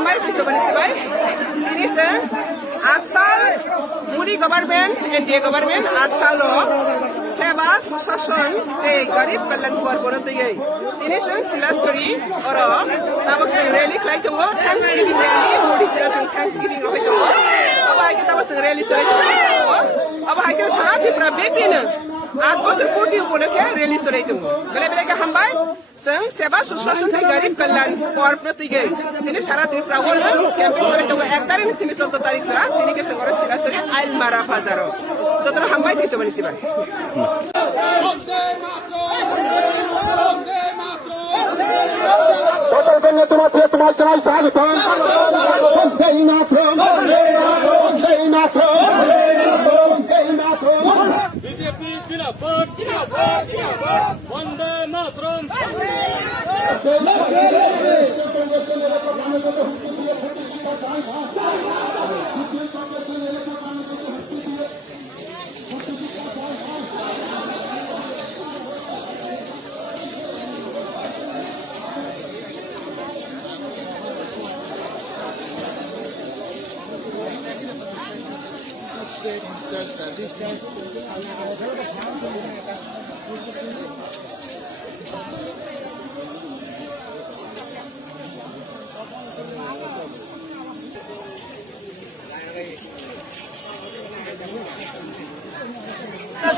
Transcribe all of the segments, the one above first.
हामबाय फैसोबानि सिबाय दिनैसो 8 साल मोदी गवर्नमेंट एनडीए गवर्नमेंट 8 साल सेवा सुशासन गरीब कल्याण फोरबोनो दैयै दिनैसो सिलासुरि और ताबसों रैली खालाय दङ थैंक्सगिविंग रैली मोदी जों थैंक्सगिविंग होय दङ अबायके ताबसों रैली सराय दङ अबायके साराथिफ्रा बेपिनो 8 बोसोर पूर्ति उपलक्षे रैली सराय दङ बेले-बेले हामबाय जों सेवा सुशासन गरीब कल्याण फोरबोनो दैयै दिनै साराथिफ्रा कैंपेन सराय दङ 1 तारिखनिफ्राय 14 तारिखफोरा दिनै जों सिलासुरि आइलमारा बाजाराव जतरा हामबाय फैसोबानि सिबाय তোমার জানাই স্বাগতম বিজেপি জিন্দাবাদ বন্দে মাতরম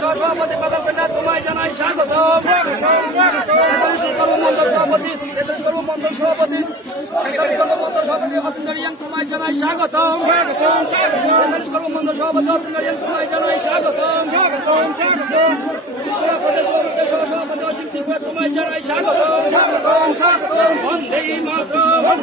সভাপতি পদকটা তোমায় জানাই স্বাগতম কর্মমন্ডল সভাপতি কর্মমন্ডল সভাপতি কর্মমন্ডল সভাপতি অতিরিয়ান তোমায় জানাই স্বাগতম কর্মমন্ডল সভাপতি অতিরিয়ান তোমায় জানাই স্বাগতম সভাপতি অসিক তোমায় জানাই স্বাগতম বন্দে মাতরম